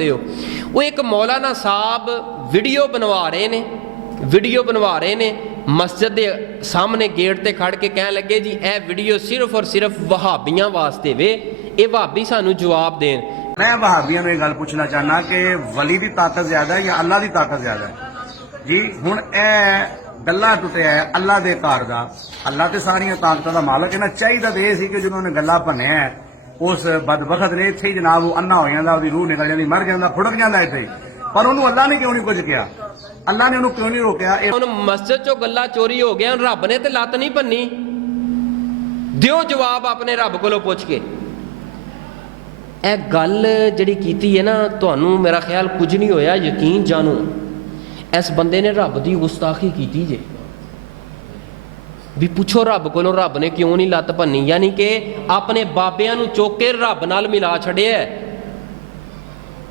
चाहते हो। वो एक मौलाना साहब वीडियो बनवा रहे ने मस्जिद के सामने गेट ते खड़ के कह लगे जी ए वीडियो सिर्फ और सिर्फ वहाबियां वास्ते वे, ये वहाबी सानू जवाब देन। मैं वहाबियां नूं गल पूछना चाहना कि वली की ताकत ज्यादा है या अल्लाह की ताकत ज्यादा है? जी हुण ए गल्ला टुटिया है अल्लाह दे घर दा, अल्लाह ते सारियां ताकतां दा मालक है ना। चाहिदा ते सी कि जिन्होंने गल्ला भन्निया उस बदबख्त ने इत्थे ही जनाब वो अन्ना हो जांदा, ओहदी रूह निकल जांदी, मर जांदा, फुड़क जांदा इत्थे। पर उन्होंने अल्लाह ने क्यों नहीं कुछ किया? अल्लाह ने उन्होंने क्यों नहीं रोकया? हुण मस्जिद चो गल्ला चोरी हो गया, रब ने ते लत नहीं भन्नी। दिओ जवाब अपने रब कोलों पुछ के। ए गल जिहड़ी कीती है ना, तुहानू मेरा ख्याल कुछ नहीं होया, यकीन जानो इस बंदे ने रब की गुस्ताखी की जे। भी पुछो रब कोलों रब ने क्यों नहीं लत भन्नी, यानी कि अपने बाबियां नू चुक के रब नाल मिला छड़िया,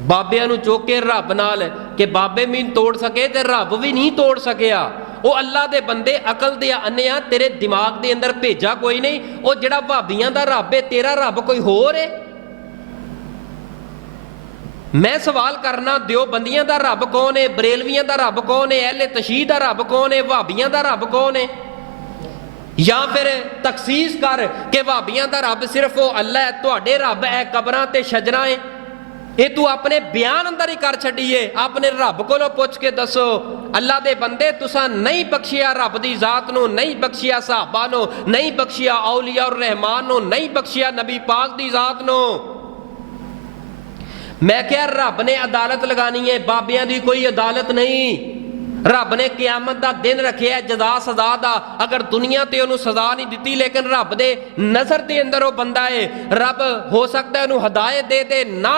बाबियां नू चुक के रब नाल कि बाबे भी तोड़ सके ते रब भी नहीं तोड़ सकिया। वो अल्लाह दे बंदे अकल दे अन्ने आ, तेरे दिमाग दे अंदर भेजा कोई नहीं। वो जिहड़ा भाबियां दा रब है, तेरा रब कोई होर है? मैं सवाल करना, देवबंदियां दा रब कौन है, बरेलवियां दा रब कौन है, अहले तशीह दा रब कौन है, वहाबियां दा रब कौन है? या फिर तखसीस कर के वहाबियां दा रब सिर्फ वो अल्लाह है, तुहाडे रब है कबरां ते शजरां है। ये तू अपने बयान अंदर ही कर छड़ीए, अपने रब कोलों पुछ के दसो। अल्लाह दे बंदे तुसा नहीं बख्शिया रब दी जात नूं, नहीं बख्शिया सहाबा नूं, नहीं बख्शिया औलिया और रहमान नूं, नहीं बख्शिया नबी पाक दी जात नूं। मैं क्या रब ने अदालत लगानी है, बाबियां दी कोई अदालत नहीं। रब ने क्यामत दा दिन रखे है जदा सजा दा। अगर दुनिया ते उन्होंने सजा नहीं दी, लेकिन रब दे नजर के अंदर वो बंदा है, रब हो सकता है उन्होंने हदायत दे दे, ना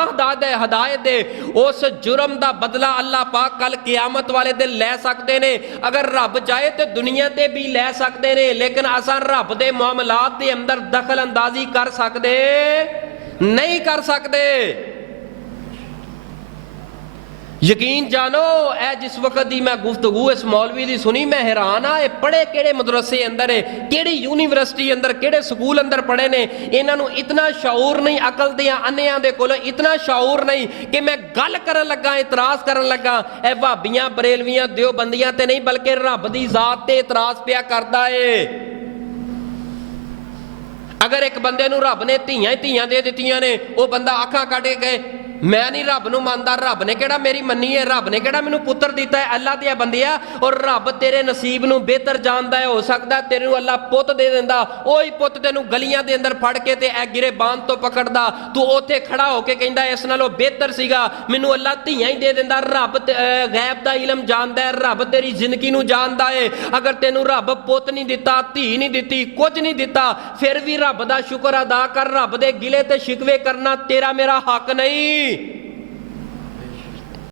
हदायत दे, उस जुर्म दा बदला अल्लाह पाक कल क्यामत वाले दिन लै सकते ने। अगर रब चाहे तो दुनिया ते भी लै सकते ने, लेकिन असां रब दे मामलात के अंदर दखल अंदाजी कर सकते नहीं कर सकते। यकीन जानो ए जिस वक्त दी मैं गुफ्तगू इस मौलवी दी सुनी, मैं हैरान आ। पढ़े केड़े मदरसे अंदर है, केड़ी यूनिवर्सिटी अंदर, केड़े स्कूल अंदर पढ़े ने? इन्हों इतना शाऊर नहीं, अकल दियां अन्नियां दे कोल इतना शाऊर नहीं कि मैं गल करन लगा, इतराज करन लगा ए भाबियां बरेलवियां देवबंदियां ते नहीं, बल्कि रब दी जात ते इतराज पिया करदा है। अगर एक बंदे नूं रब ने धीयां दे दित्तियां ने, वो बंदा अखां कट के कहे मैं नहीं रब नूं मनदा, रब ने केड़ा मेरी मन्नी है, रब ने केड़ा मैनूं पुत्र दिता है। अल्लाह दिया बंदिया, और रब तेरे नसीब नूं बेहतर जानदा है। हो सकदा तेरे नूं अल्लाह पुत दे दिंदा, ओही पुत तैनूं गलियां दे अंदर फड़ के ते ए गिरे बांध तो पकड़दा, तू उत्थे खड़ा होके कहंदा इस नालों बेहतर सीगा मैनूं अल्लाह धीयां ही दे दिंदा। रब गैब दा इलम जानदा है, रब तेरी जिंदगी नूं जानदा है। अगर तैनूं रब पुत नहीं दिता, धी नहीं दिती, कुछ नहीं दिता, फिर भी रब दा शुक्र अदा कर। रब दे गिले ते शिकवे करना तेरा मेरा हक नहीं।